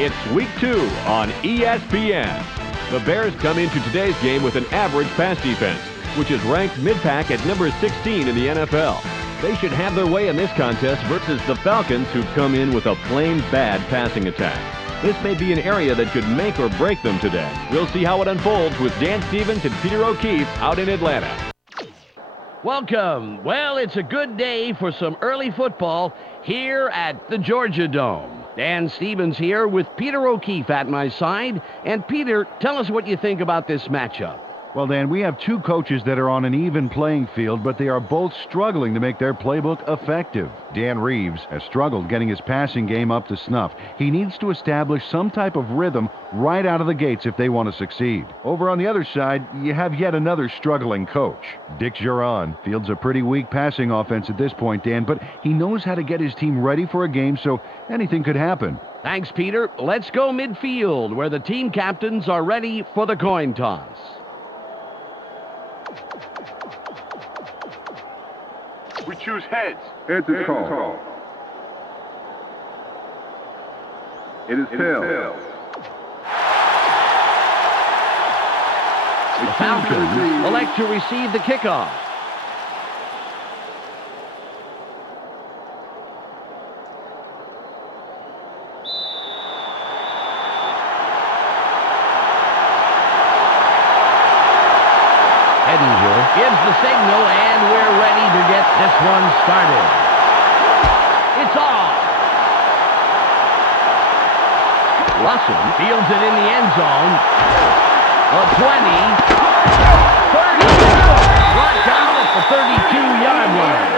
It's Week 2 on ESPN. The Bears come into today's game with an average pass defense, which is ranked mid-pack at number 16 in the NFL. They should have their way in this contest versus the Falcons, who come in with a plain bad passing attack. This may be an area that could make or break them today. We'll see how it unfolds with Dan Stevens and Peter O'Keefe out in Atlanta. Welcome. Well, it's a good day for some early football here at the Georgia Dome. Dan Stevens here with Peter O'Keefe at my side. And Peter, tell us what you think about this matchup. Well, Dan, we have two coaches that are on an even playing field, but they are both struggling to make their playbook effective. Dan Reeves has struggled getting his passing game up to snuff. He needs to establish some type of rhythm right out of the gates if they want to succeed. Over on the other side, you have yet another struggling coach. Dick Geron fields a pretty weak passing offense at this point, Dan, but he knows how to get his team ready for a game, so anything could happen. Thanks, Peter. Let's go midfield, where the team captains are ready for the coin toss. We choose heads. Heads is called. It is tails. The Falcons elect to receive the kickoff. Gives the signal, and we're ready to get this one started. It's off. Russell fields it in the end zone. A 20. 30. Brought down at the 32-yard line.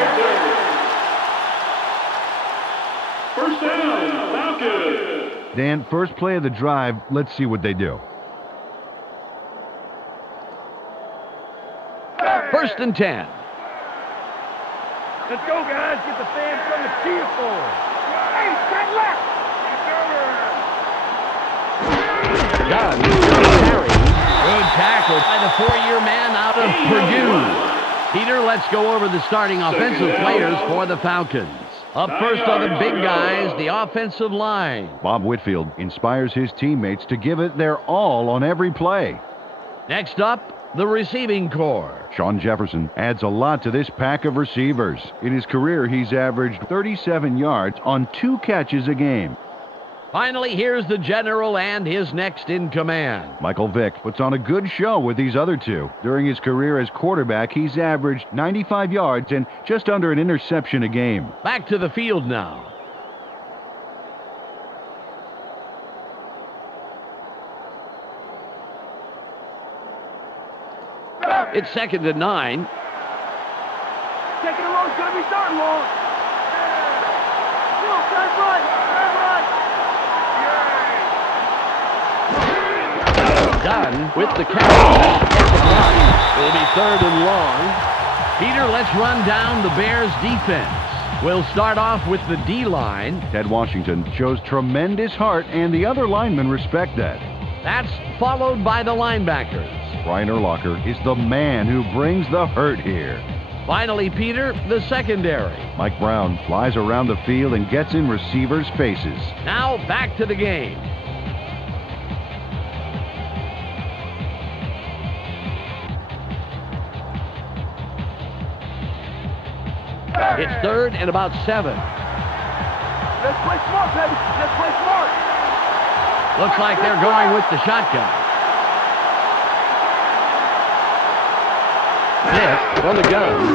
First down, Falcons. Dan, first play of the drive. Let's see what they do. First and 10. Let's go, guys. Get the fans from the cheer for. Hey, straight left. Done. Carry. Good tackle by the four-year man out of Purdue. Peter, let's go over the starting offensive players for the Falcons. Up first are the big guys, the offensive line. Bob Whitfield inspires his teammates to give it their all on every play. Next up, the receiving corps. Sean Jefferson adds a lot to this pack of receivers. In his career, he's averaged 37 yards on 2 catches a game. Finally, here's the general and his next in command. Michael Vick puts on a good show with these other two. During his career as quarterback, he's averaged 95 yards and just under an interception a game. Back to the field now. It's 2nd and 9. Taking the road's going to be starting long. Turn right. Done with the catch. It'll be 3rd and long. Peter, let's run down the Bears' defense. We'll start off with the D-line. Ted Washington shows tremendous heart, and the other linemen respect that. That's followed by the linebackers. Brian Urlacher is the man who brings the hurt here. Finally, Peter, the secondary. Mike Brown flies around the field and gets in receivers' faces. Now back to the game. It's 3rd and about 7. Let's play smart, baby. Let's play smart. Looks like they're going with the shotgun. Smith from the gun. It'll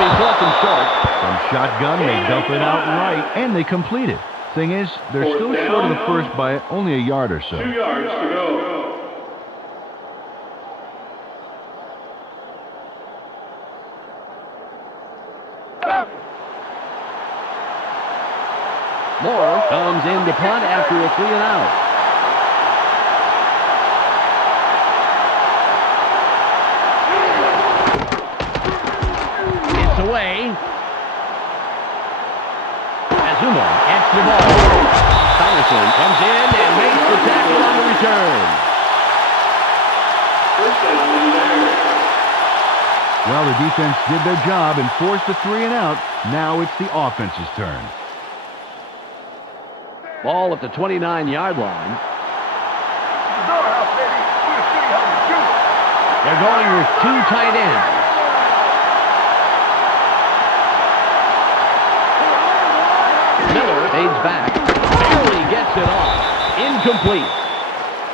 be 4th and short. From shotgun, they dump it out right, and they complete it. Thing is, they're still short of the first by only a yard or so. 2 yards to go. Moore comes in to punt after a 3 and out. It's away. Azuma gets the ball. Patterson comes in and makes the tackle on the return. First down there. Well, the defense did their job and forced the 3 and out. Now it's the offense's turn. Ball at the 29-yard line. They're going with two tight ends. Miller fades back. Barely gets it off. Incomplete.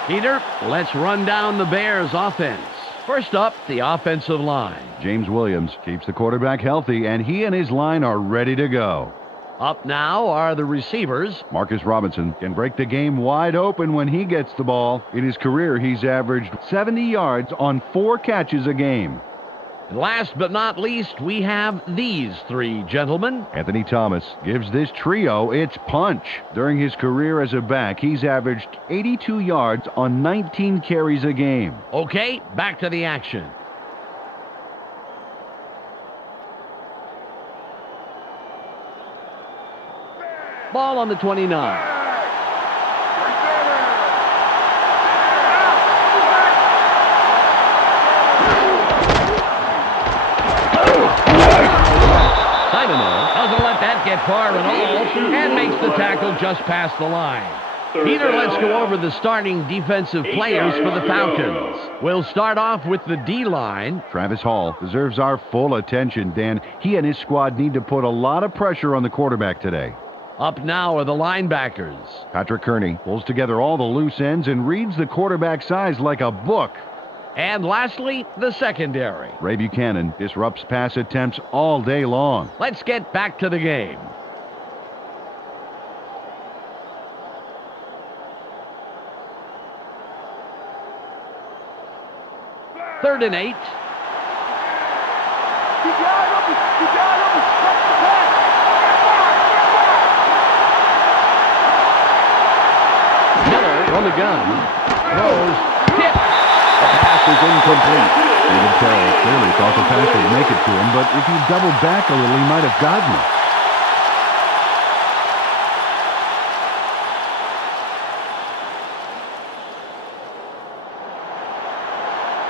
Peter, let's run down the Bears' offense. First up, the offensive line. James Williams keeps the quarterback healthy, and he and his line are ready to go. Up now are the receivers. Marcus Robinson can break the game wide open when he gets the ball. In his career, he's averaged 70 yards on 4 catches a game. And last but not least, we have these three gentlemen. Anthony Thomas gives this trio its punch. During his career as a back, he's averaged 82 yards on 19 carries a game. Okay, back to the action. Ball on the 29. Doesn't let that get far at all and makes the tackle just past the line. Peter, let's go over the starting defensive players for the Falcons. We'll start off with the D-line. Travis Hall deserves our full attention, Dan. He and his squad need to put a lot of pressure on the quarterback today. Up now are the linebackers. Patrick Kearney pulls together all the loose ends and reads the quarterback's eyes like a book. And lastly, the secondary. Ray Buchanan disrupts pass attempts all day long. Let's get back to the game. Third and 8. Miller on the gun. Throws. Tip. The pass is incomplete. David Terrell clearly thought the pass would make it to him, but if he doubled back a little, he might have gotten it.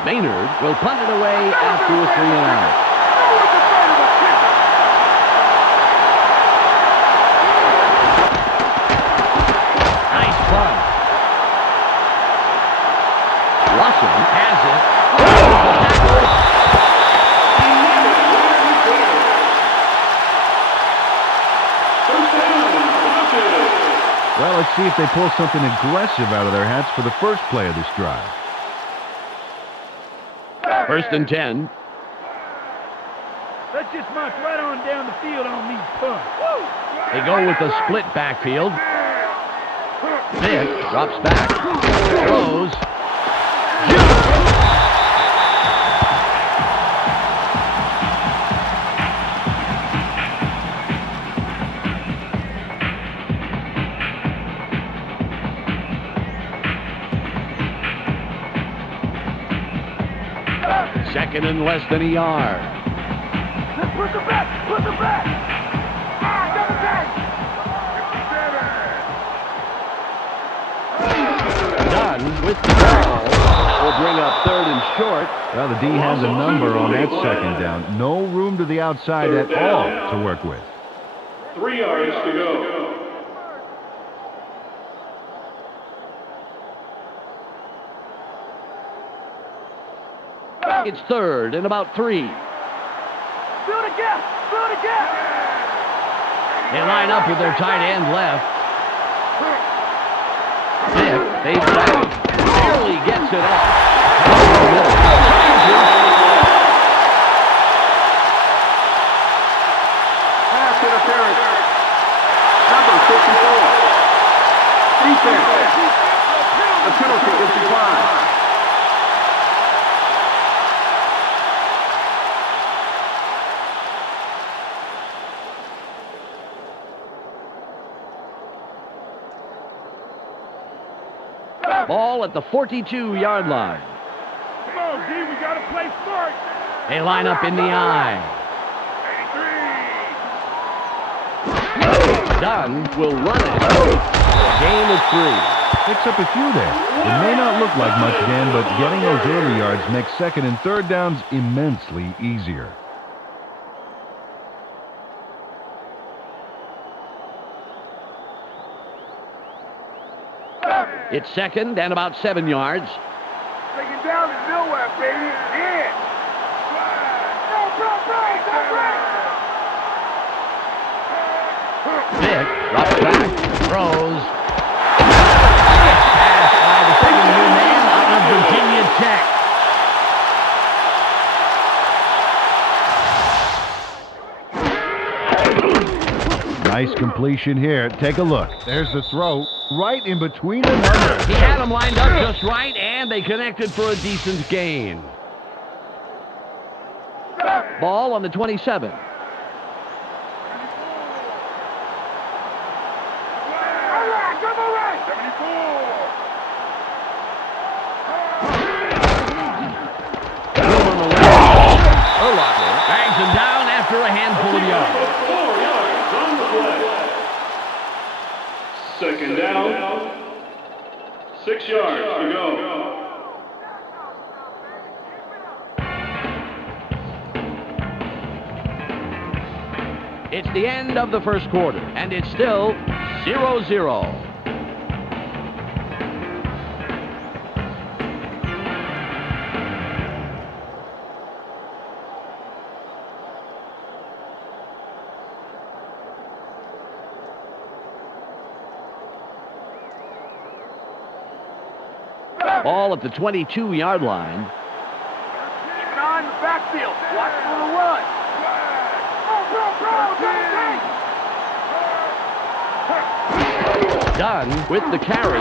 Maynard will punt it away after a 3-and-out. Nice punt. Russell has it. Well, let's see if they pull something aggressive out of their hats for the first play of this drive. First and 10. Let's just march right on down the field on these punts. They go with a split backfield. VICK drops back. Throws. Second and less than a yard. Put the back! Put the back! Double back! Done with the ball. Will bring up third and short. Well, the D has a number on that second down. No room to the outside at all to work with. 3 yards to go. It's third and about 3. Build a gap! Build a gap! They line up with their tight end left. VICK fades back. Barely gets it off. Pass interference. Number 54. Defense. The penalty is declined. Ball at the 42-yard line. Come on, D, we gotta play smart. They line up in the eye. 83. Dunn will run it. Gain of 3. Picks up a few there. It may not look like much, Dan, but getting those early yards makes second and third downs immensely easier. It's second and about 7 yards. Taking down is nowhere, baby. Yeah. VICK drops back, throws. Passed by the second-year man out of Virginia Tech. Nice completion here. Take a look. There's the throw right in between the numbers. He had them lined up just right, and they connected for a decent gain. Ball on the 27. Urlacher drags him down after a handful of yards. 4 yards on the play. Second down. 6 yards to go. It's the end of the first quarter, and it's still 0-0. Ball at the 22-yard line. Keep an eye on the backfield. Watch for the run. Dunn with the carry.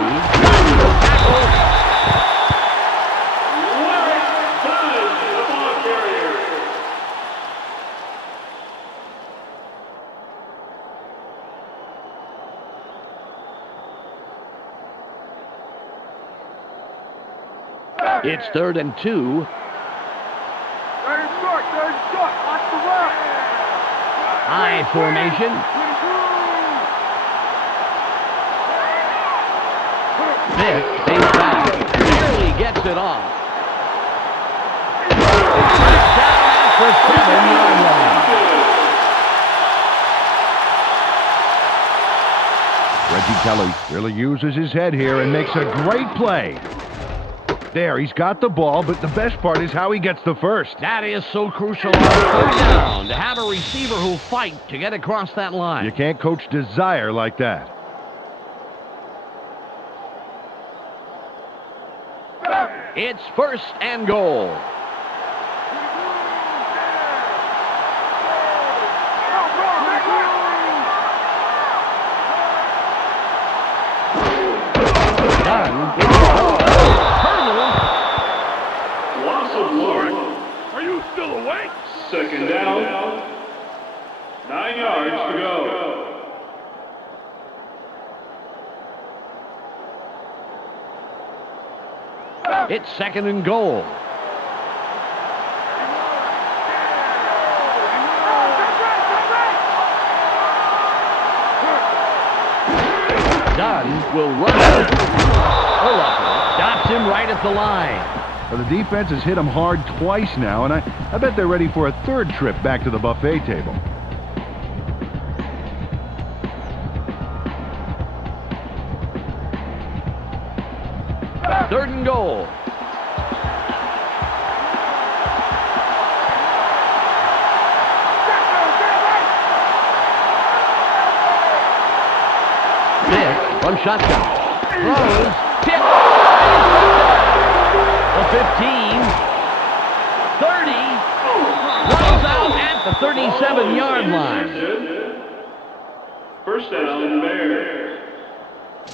It's 3rd and 2. Third short. Watch the run. High formation. VICK stays back. Nearly gets it off. Down at the 7-yard line. Reggie Kelly really uses his head here and makes a great play. There, he's got the ball, but the best part is how he gets the first. That is so crucial on 3rd down, to have a receiver who'll fight to get across that line. You can't coach desire like that. It's 1st and goal. Dunn with the ball. Loss of Lord. Are you still awake? Second down. 9 yards to go. It's 2nd and goal. Dunn will run. Urlacher stops him right at the line. Well, the defense has hit him hard twice now, and I bet they're ready for a 3rd trip back to the buffet table. Third and goal. VICK from shotgun. Throws. Tip. The 15. 30. Runs out at the 37-yard line. First down, Bears.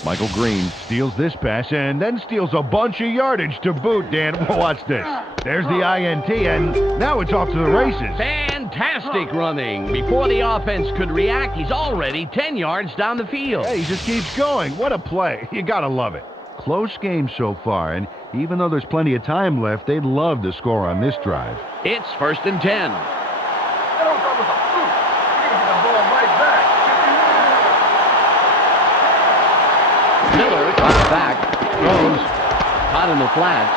Michael Green steals this pass and then steals a bunch of yardage to boot, Dan. Watch this. There's the INT, and now it's off to the races. Fantastic running. Before the offense could react, he's already 10 yards down the field. Hey, he just keeps going. What a play. You gotta love it. Close game so far, and even though there's plenty of time left, they'd love to score on this drive. It's 1st and 10. Miller cuts back, throws, caught in the flats.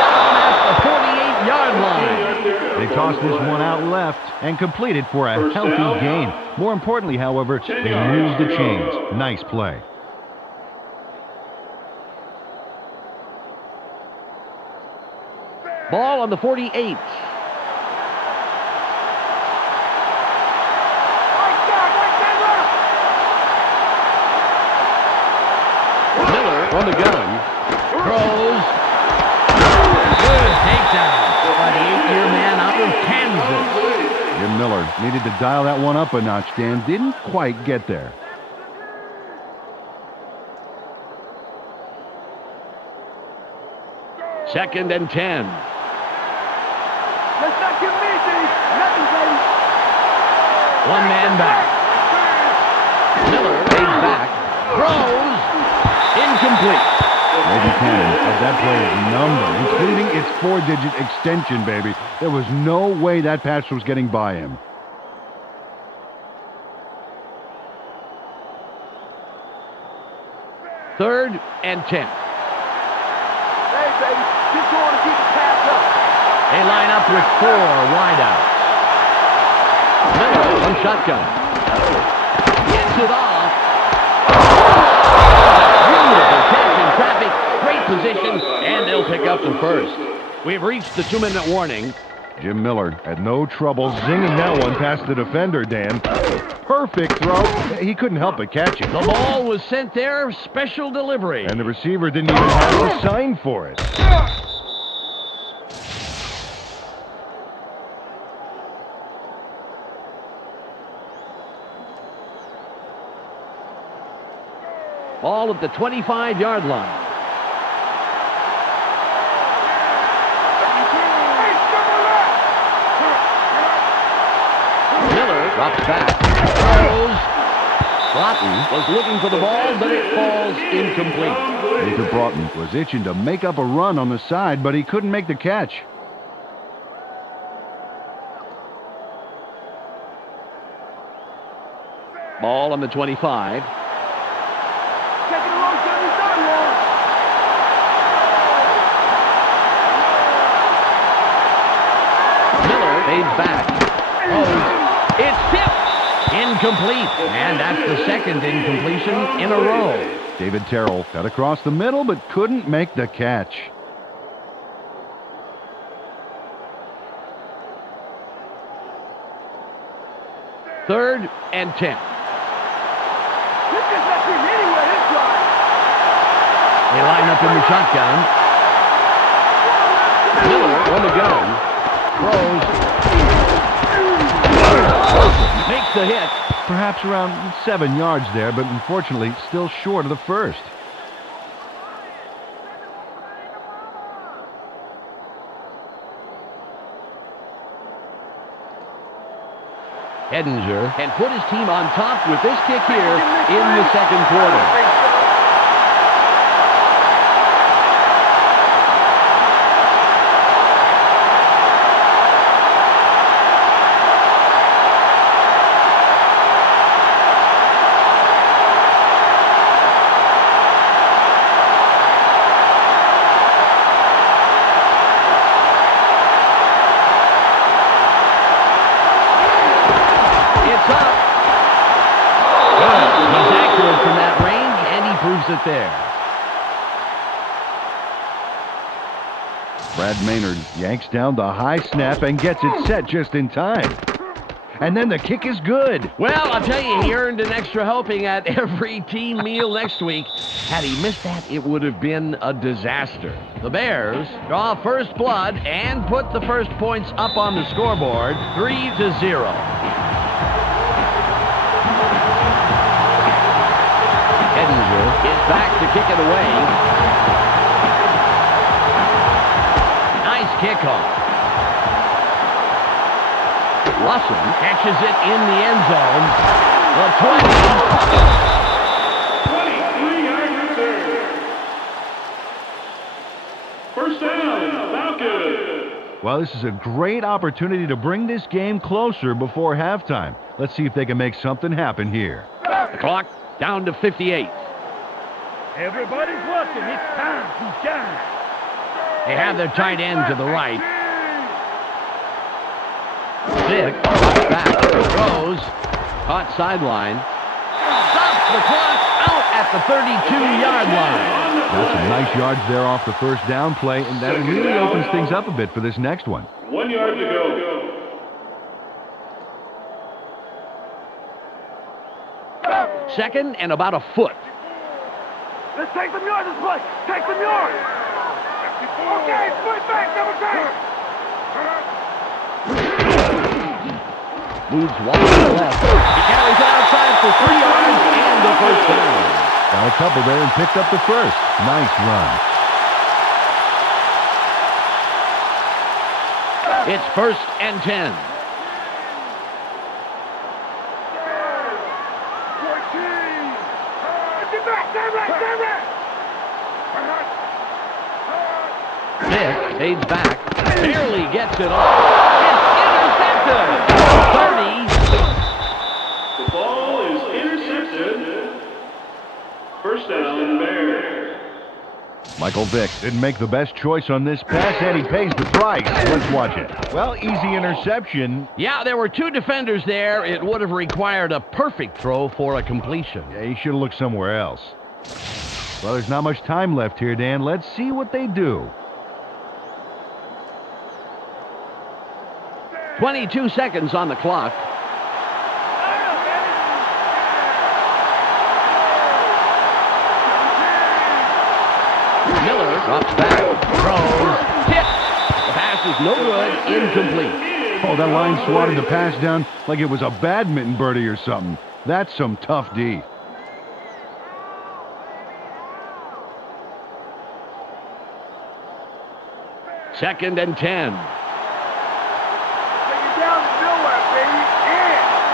Down at the 48-yard line. They tossed this one out left and completed for a healthy gain. More importantly, however, they lose the chains. Nice play. Ball on the 48. Right side left. Miller from the gun. Throws. Good takedown by the 8-year man out of Kansas. Jim Miller needed to dial that one up a notch, Dan. Didn't quite get there. Second and 10. Let's not get busy. Nothing, baby. One man back. Miller lays back. Throws. Incomplete. Brady Cannon of that play's number, including its 4-digit extension, baby. There was no way that pass was getting by him. Third and 10. Hey, baby. Just going to keep the pass up. They line up with 4 wideouts. Miller from shotgun. Gets it off. Beautiful catch in traffic. Great position. And they'll pick up the first. We've reached the 2-minute warning. Jim Miller had no trouble zinging that one past the defender, Dan. Perfect throw. He couldn't help but catch it. The ball was sent there. Special delivery. And the receiver didn't even have to sign for it. Ball at the 25-yard line. Miller drops back. Throws. Broughton was looking for the ball, but it falls incomplete. Baker Broughton was itching to make up a run on the side, but he couldn't make the catch. Ball on the 25. Taking the wrong side of the sideline. Miller fades back. Throws. It's tipped. Incomplete. And that's the second incompletion in a row. David Terrell got across the middle, but couldn't make the catch. Third and 10. This just lets him anywhere this drive. They line up in the shotgun. Miller on the gun. Throws. Makes the hit. Perhaps around 7 yards there, but unfortunately still short of the first. Edinger can put his team on top with this kick here in the second quarter. It there. Brad Maynard yanks down the high snap and gets it set just in time. And then the kick is good. Well, I'll tell you, he earned an extra helping at every team meal next week. Had he missed that, it would have been a disaster. The Bears draw first blood and put the first points up on the scoreboard, 3-0. Is back to kick it away. Nice kickoff. Russell catches it in the end zone. The 20. 23-yard return. First down, Falcons. Well, this is a great opportunity to bring this game closer before halftime. Let's see if they can make something happen here. The clock down to 58. Everybody's watching. It's time to shine. They have their tight end to the right. VICK drops back. Throws. Caught sideline. Stops the clock out at the 32-yard line. Got some nice yards there off the first down play, and that really opens things up a bit for this next one. 1 yard to go. Second and about a foot. Let's take some yards this play. Take some yards. Okay, split back, double take. Moves wide to the left. He carries it outside for 3 yards and the first down. Got a couple there and picked up the first. Nice run. It's 1st and 10. VICK fades back, barely gets it off. It's intercepted. 30. The ball is intercepted. First down, Bears. Michael Vick didn't make the best choice on this pass, and he pays the price. Let's watch it. Well, easy interception. Yeah, there were 2 defenders there. It would have required a perfect throw for a completion. Yeah, he should have looked somewhere else. Well, there's not much time left here, Dan. Let's see what they do. 22 seconds on the clock. Miller drops back, throws, tipped. The pass is no good, incomplete. Oh, that line swatted the pass down like it was a badminton birdie or something. That's some tough D. Second and 10.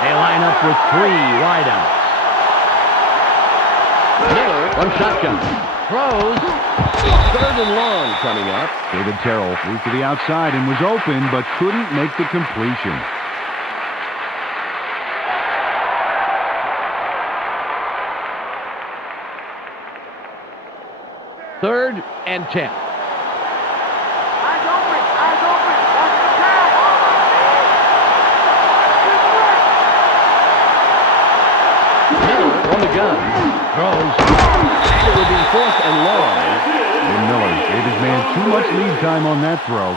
They line up with 3 wideouts. Miller from shotgun. Throws. 3rd and long coming up. David Terrell moved to the outside and was open, but couldn't make the completion. Third and 10. Eyes open. Watch the pass. Miller from the gun. Throws. And it will be 4th and long. And Miller gave his man too much lead time on that throw.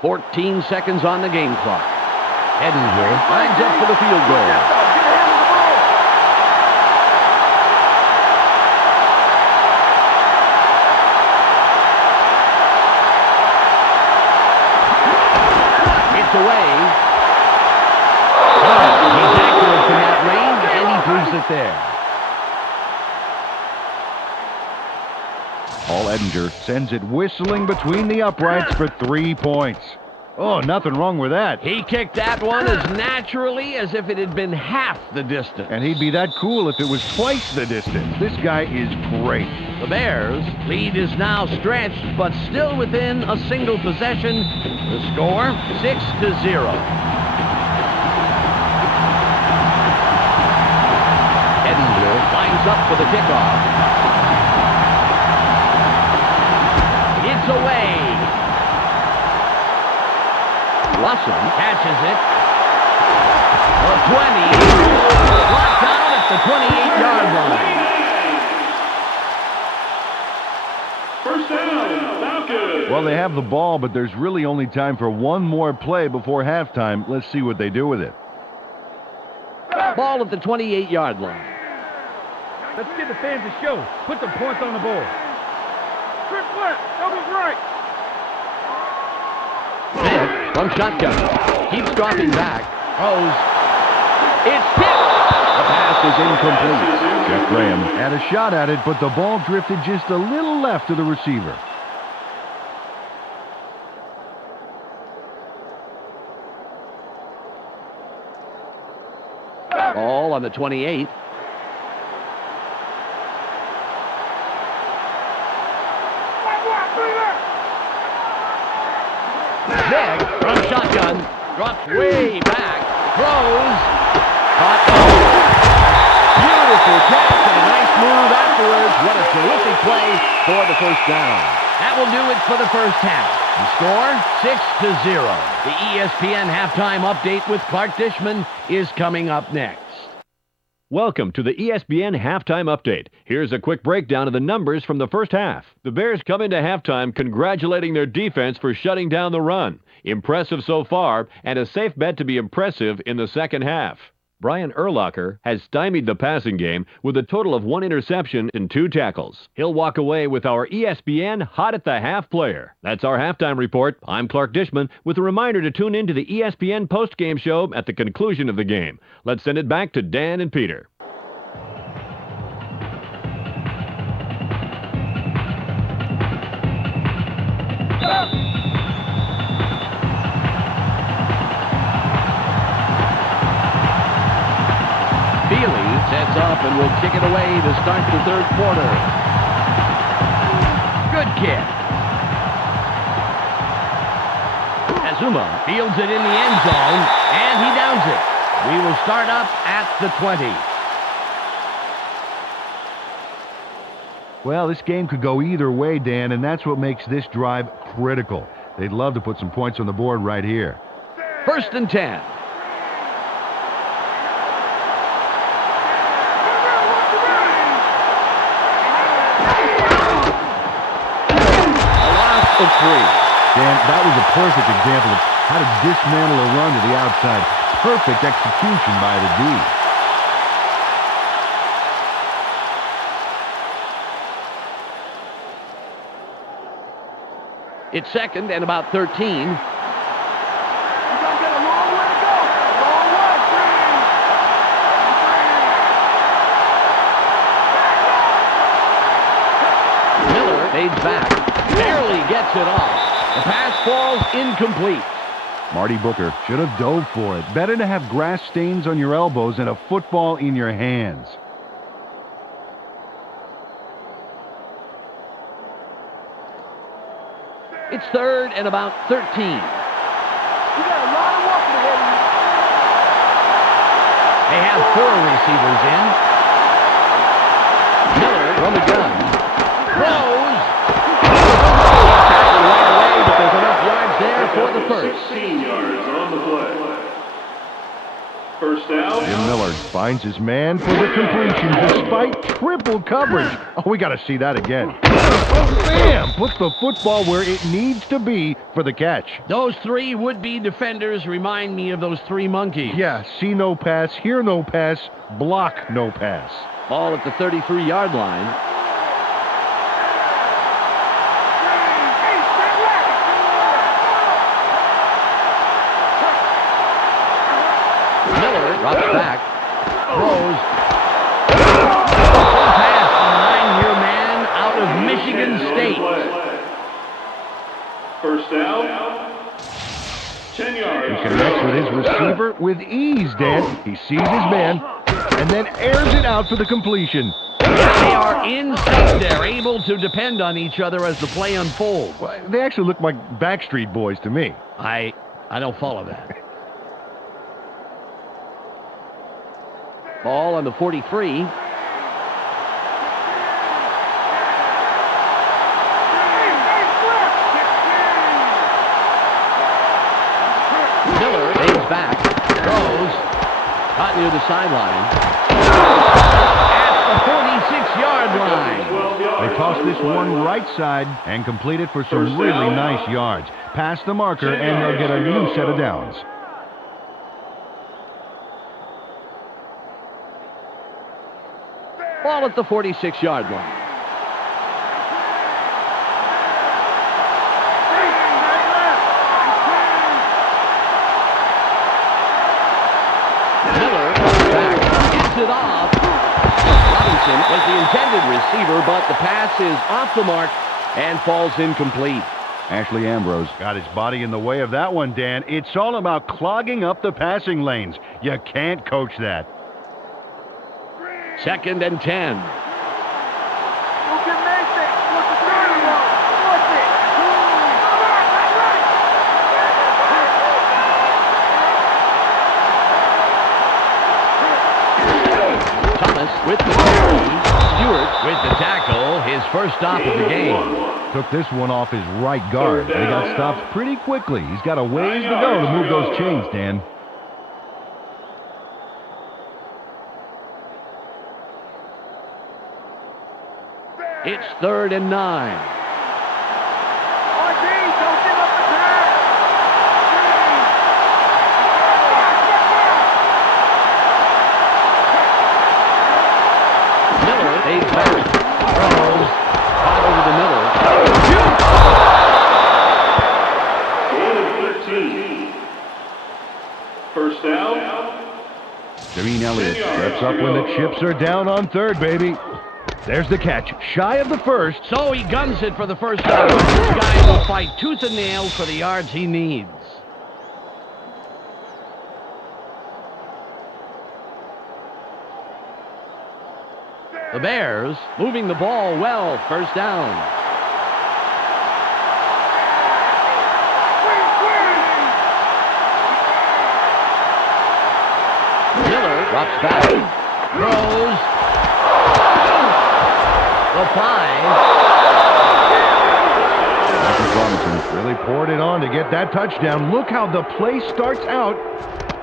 "14 seconds on the game clock. Edinger lines up for the field goal. It's away. He's accurate from that range, and he proves it there. Paul Edinger sends it whistling between the uprights for 3 points. Oh, nothing wrong with that. He kicked that one as naturally as if it had been half the distance. And he'd be that cool if it was twice the distance. This guy is great. The Bears' lead is now stretched, but still within a single possession. The score, 6-0. Edinger lines up for the kickoff. It's away. Russell catches it. The 20. Blocked down at the 28-yard line. First down, Falcons. Well, they have the ball, but there's really only time for one more play before halftime. Let's see what they do with it. Ball at the 28-yard line. Let's give the fans a show. Put some points on the board. Trick left, double right. VICK from shotgun. Keeps dropping back. Throws. It's tipped. The pass is incomplete. Jeff Graham had a shot at it, but the ball drifted just a little left of the receiver. Ball on the 28. VICK from shotgun. Drops way back. Throws. Caught. Beautiful catch and a nice move afterwards. What a terrific play for the first down. That will do it for the first half. The score, 6-0. The ESPN halftime update with Clark Dishman is coming up next. Welcome to the ESPN Halftime Update. Here's a quick breakdown of the numbers from the first half. The Bears come into halftime congratulating their defense for shutting down the run. Impressive so far, and a safe bet to be impressive in the second half. Brian Urlacher has stymied the passing game with a total of 1 interception and 2 tackles. He'll walk away with our ESPN Hot at the Half player. That's our halftime report. I'm Clark Dishman with a reminder to tune in to the ESPN postgame show at the conclusion of the game. Let's send it back to Dan and Peter. Sets up and will kick it away to start the third quarter. Good kick. Azuma fields it in the end zone, and he downs it. We will start up at the 20. Well, this game could go either way, Dan, and that's what makes this drive critical. They'd love to put some points on the board right here. 1st and 10. Of 3. Dan, that was a perfect example of how to dismantle a run to the outside. Perfect execution by the D. It's 2nd and about 13. You're going to get a long way to go. A long way. Miller fades back. Barely gets it off. The pass falls incomplete. Marty Booker should have dove for it. Better to have grass stains on your elbows than a football in your hands. It's 3rd and about 13. You got a lot of walking ahead of you. They have 4 receivers in. Miller from the gun. Throws. Right away, but there's enough yards there for the first. 16 yards on the play. First down. Jim Miller finds his man for the completion despite triple coverage. Oh, we got to see that again. Bam! Puts the football where it needs to be for the catch. Those 3 would-be defenders remind me of those 3 monkeys. Yeah, see no pass, hear no pass, block no pass. Ball at the 33-yard line. Drops back, throws. Pass, a 9-year man out of Michigan State. First down, 10 yards. He connects with his receiver with ease, Dan. He sees his man and then airs it out for the completion. They are in sync. They're able to depend on each other as the play unfolds. Well, they actually look like Backstreet Boys to me. I don't follow that. Ball on the 43. Miller fades back, throws, caught near the sideline. At the 46-yard line. They toss this one right side and complete it for some really nice yards. Pass the marker and they'll get a new set of downs. Ball at the 46-yard line. Miller comes back, gets it off. Robinson was the intended receiver, but the pass is off the mark and falls incomplete. Ashley Ambrose got his body in the way of that one, Dan. It's all about clogging up the passing lanes. You can't coach that. 2nd and 10. Thomas with the carry. Stewart with the tackle. His first stop of the game. Took this one off his right guard, but he got stopped pretty quickly. He's got a ways to go to move those chains, Dan. It's 3rd and 9. Miller takes back. Throws. Out over the middle. Gain of 13. First down. Devine Elliott steps up when the chips are down on 3rd, baby. There's the catch, shy of the 1st. So he guns it for the first down. This guy will fight tooth and nail for the yards he needs. The Bears moving the ball well. First down. Miller drops back. Throws. The 5. Matthew Robinson really poured it on to get that touchdown. Look how the play starts out.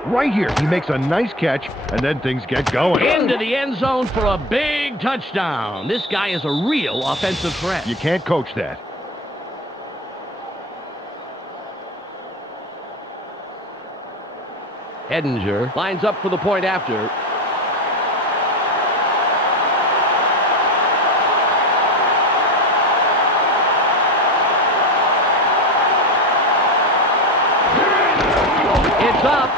Right here, he makes a nice catch, and then things get going. Into the end zone for a big touchdown. This guy is a real offensive threat. You can't coach that. Edinger lines up for the point after. It's up.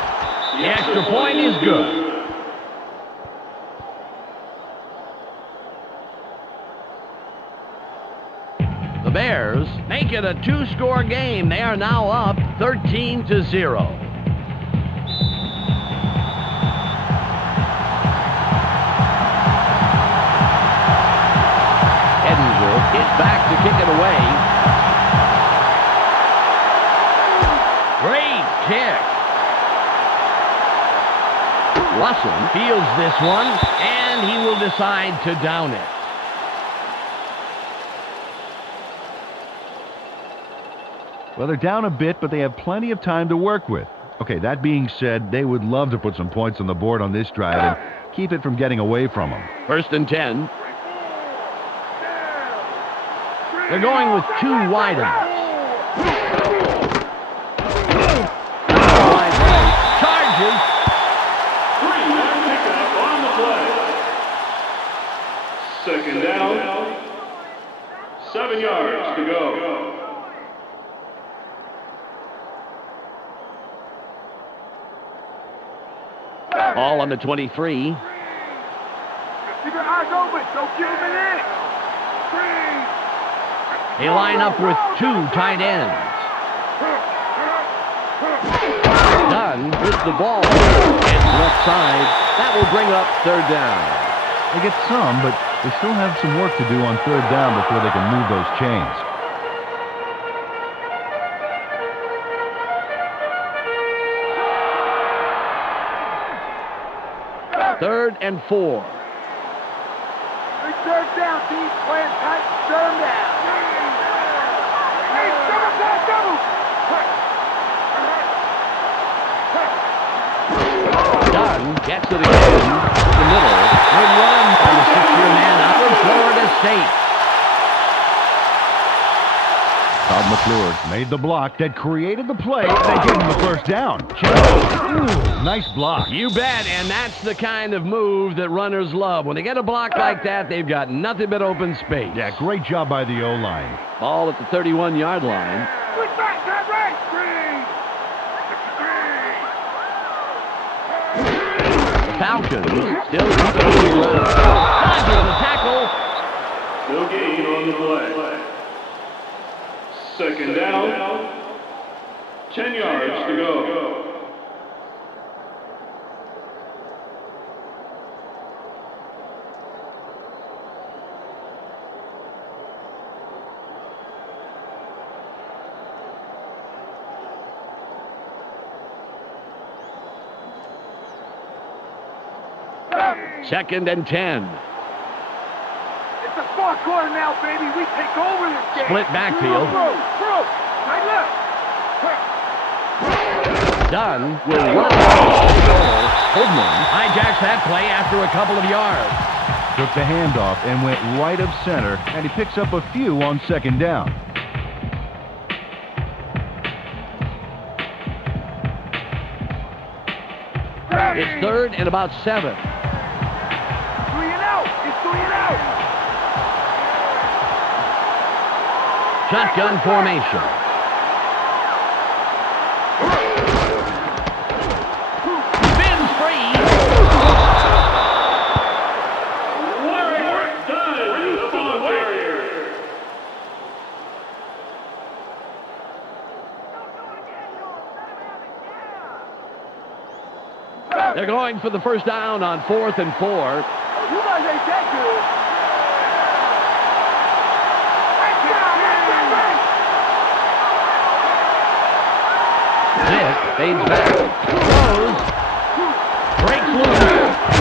The extra point is good. The Bears make it a 2-score game. They are now up 13-0. Edinger is back to kick it away. Great kick. Russell fields this one, and he will decide to down it. Well, they're down a bit, but they have plenty of time to work with. Okay, that being said, they would love to put some points on the board on this drive and keep it from getting away from them. 1st and 10. They're going with 2 wideouts. Charges. 3-man pickup on the play. 2nd down. 7 yards to go. All on the 23. Keep your eyes open. Don't give him an inch. They line up with 2 tight ends. Dunn with the ball. It's left side. That will bring up 3rd down. They get some, but they still have some work to do on 3rd down before they can move those chains. 3rd and 4. Big 3rd down, team. Playing tight. Shut him down. Hey, double. Dunn gets it again. The middle. Good run on the 6-year man out of Florida State. Todd McClure made the block that created the play. They gave him the first down. Ooh, nice block. You bet, and that's the kind of move that runners love. When they get a block like that, they've got nothing but open space. Yeah, great job by the O-line. Ball at the 31-yard line. Switch back, turn right. The Falcons still keeping the run. Dodges the tackle. No gain on the play. 2nd down. 10 yards to go. Second and 10. It's a far corner now, baby. We take over this game. Split backfield. Throw. Right left. Dunn will run goal. Hoodman hijacks that play after a couple of yards. Took the handoff and went right of center, and he picks up a few on second down. It's third and about 7. 3 and out. It's 3 and out. Shotgun formation. Spins free. Work done. The ball carrier. They're going for the first down on 4th and 4. You guys ain't that good. Vick fades back. Throws. Breaks loose.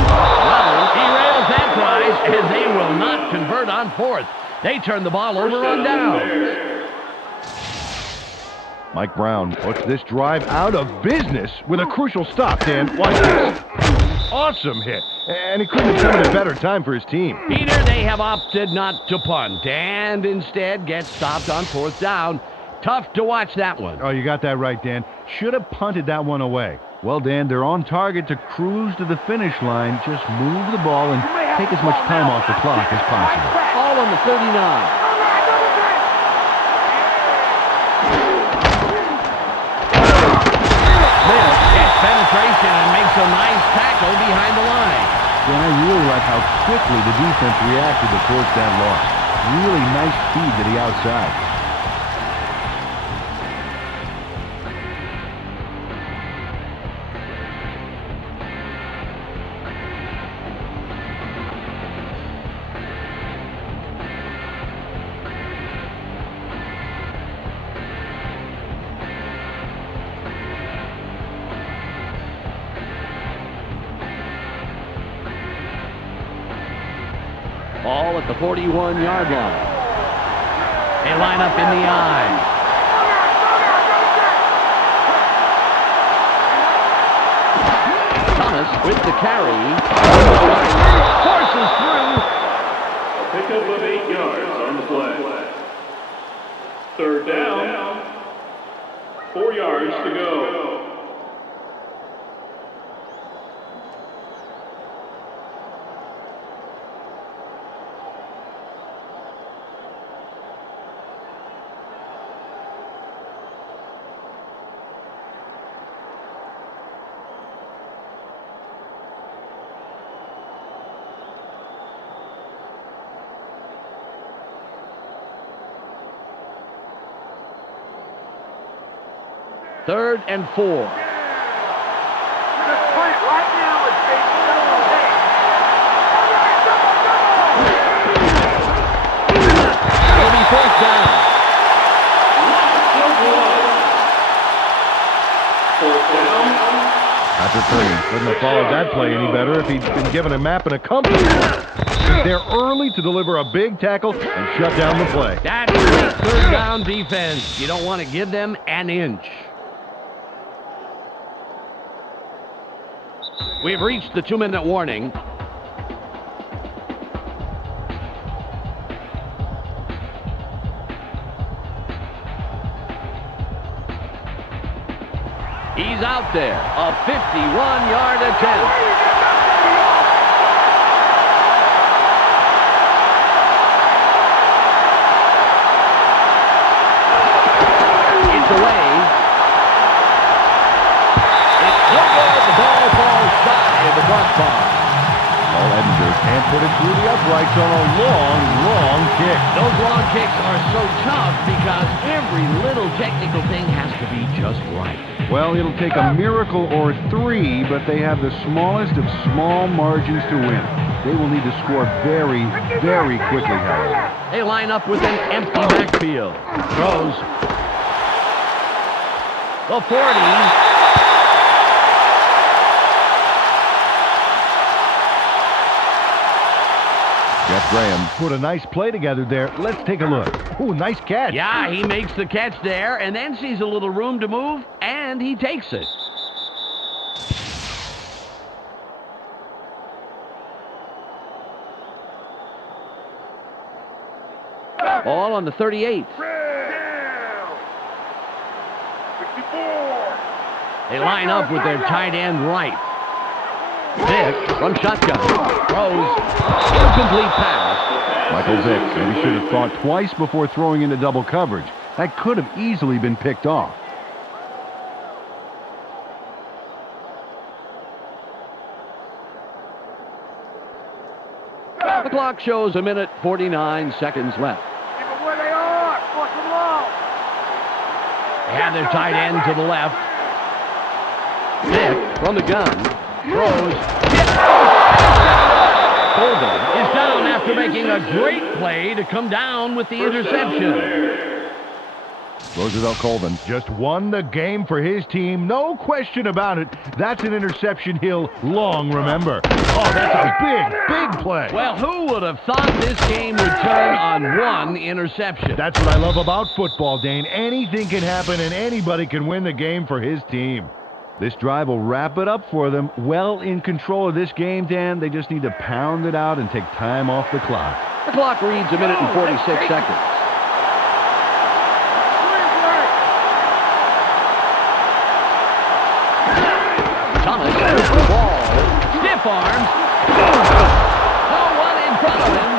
Well, derails that drive as they will not convert on 4th. They turn the ball over on down. Mike Brown puts this drive out of business with a crucial stop, Dan. Watch this. Awesome hit. And he couldn't have come at a better time for his team. Peter, they have opted not to punt and instead get stopped on 4th down. Tough to watch that one. Oh, you got that right, Dan. Should have punted that one away. Well, Dan, they're on target to cruise to the finish line. Just move the ball and take as much time off the clock as possible. All on the 39. Smith gets penetration and makes a nice tackle behind the line. Dan, I really like how quickly the defense reacted to force that loss. Really nice speed to the outside. Ball at the 41-yard line. They line up in the I. Thomas with the carry. Forces through. Pickup of 8 yards on the play. Third down. 4 yards to go. Third and 4. Just put it right now and say, It'll be 4th down. Fourth down. Patrick Curry couldn't have followed that play any better if he'd been given a map and a compass. They're early to deliver a big tackle and shut down the play. That's great 3rd down defense. You don't want to give them an inch. We've reached the 2-minute warning. He's out there. A 51-yard attempt. It's away. It's no good. The ball falls shy of the crossbar. Paul Edinger can't put it through the uprights on a long kick. Those long kicks are so tough because every little technical thing has to be just right. Well, it'll take a miracle or 3, but they have the smallest of small margins to win. They will need to score very quickly, however. They line up with an empty backfield. Throws. The 40. Jeff Graham put a nice play together there. Let's take a look. Ooh, nice catch. Yeah, he makes the catch there and then sees a little room to move, and he takes it. All on the 38. 54. They line up with their tight end right. Vick from shotgun. Throws. Incomplete pass. Michael Vick maybe should have thought twice before throwing into double coverage. That could have easily been picked off. The clock shows 1:49 seconds left. Keep them where they are. Force them low. They have their tight end to the left. Vick from the gun. Throws. Colvin is down after making a great play to come down with the interception. Roosevelt Colvin just won the game for his team. No question about it. That's an interception he'll long remember. Oh, that's a big play. Well, who would have thought this game would turn on one interception? That's what I love about football, Dane. Anything can happen and anybody can win the game for his team. This drive will wrap it up for them. Well in control of this game, Dan. They just need to pound it out and take time off the clock. The clock reads 1:46 seconds. Thomas has the ball. Stiff arms. No one in front of him.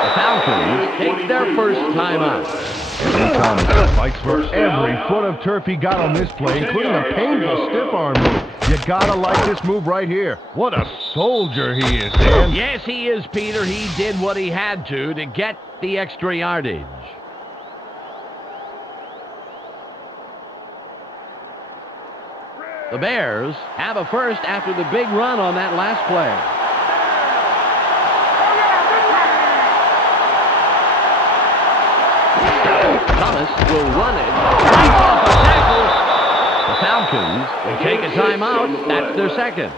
The Falcons take their first timeout. Henry Thomas fights for every foot of turf he got on this play, including a painful stiff arm move. You gotta like this move right here. What a soldier he is, Dan. Yes, he is, Peter. He did what he had to get the extra yardage. The Bears have a first after the big run on that last play. Thomas will run it. Right off a tackle. The Falcons will take a timeout. That's their second.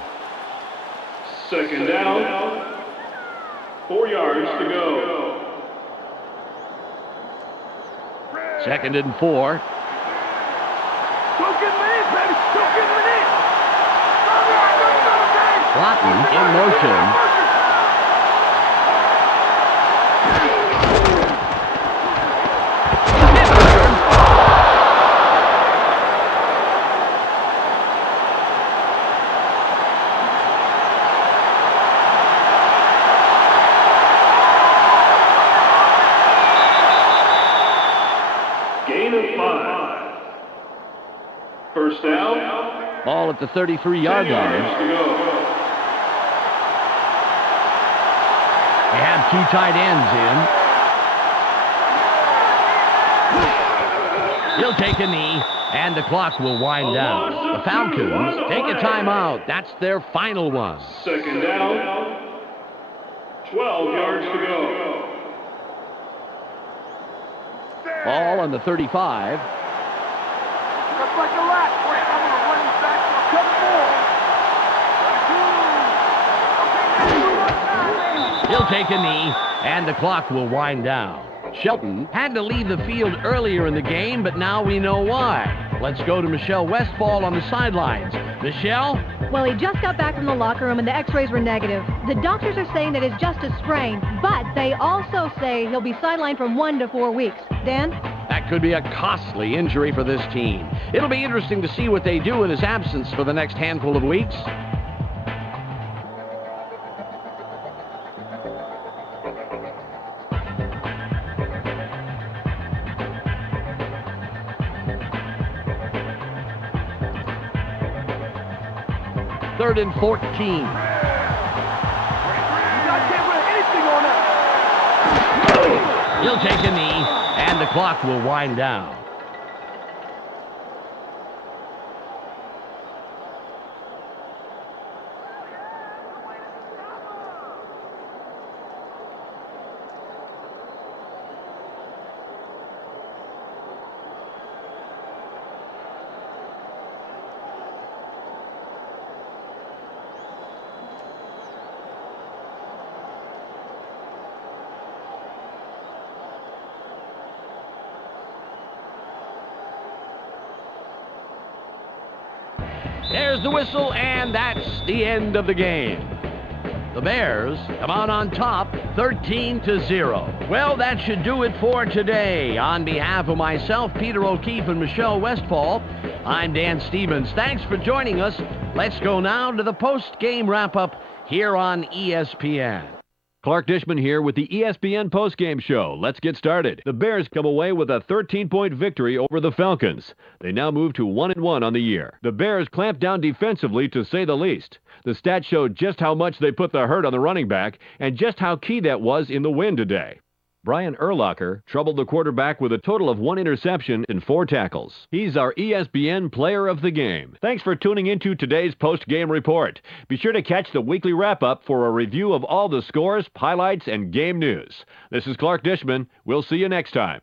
Second down. 4 yards to go. Second and 4. Don't get me in, baby. Don't get me in. Lawton in motion. Gain of 5. First down. Ball at the 33-yard 10 yards line. to go. They have two tight ends in. He'll take a knee, and the clock will wind down. The Falcons take a timeout. That's their final one. Second down. 12 yards to go. Ball on the 35. Just like the last play, I'm going to run him back for a couple more. He'll take a knee, and the clock will wind down. Shelton had to leave the field earlier in the game, but now we know why. Let's go to Michelle Westfall on the sidelines. Michelle? Well, he just got back from the locker room and the x-rays were negative. The doctors are saying that it's just a sprain, but they also say he'll be sidelined from 1 to 4 weeks. Dan? That could be a costly injury for this team. It'll be interesting to see what they do in his absence for the next handful of weeks. Third and 14. You not get rid of anything on that. He'll take a knee, and the clock will wind down. There's the whistle, and that's the end of the game. The Bears come out on top, 13-0. Well, that should do it for today. On behalf of myself, Peter O'Keefe, and Michelle Westfall, I'm Dan Stevens. Thanks for joining us. Let's go now to the post-game wrap-up here on ESPN. Clark Dishman here with the ESPN postgame show. Let's get started. The Bears come away with a 13-point victory over the Falcons. They now move to 1-1 on the year. The Bears clamped down defensively, to say the least. The stats showed just how much they put the hurt on the running back and just how key that was in the win today. Brian Urlacher troubled the quarterback with a total of 1 interception and 4 tackles. He's our ESPN Player of the Game. Thanks for tuning into today's post-game report. Be sure to catch the weekly wrap-up for a review of all the scores, highlights, and game news. This is Clark Dishman. We'll see you next time.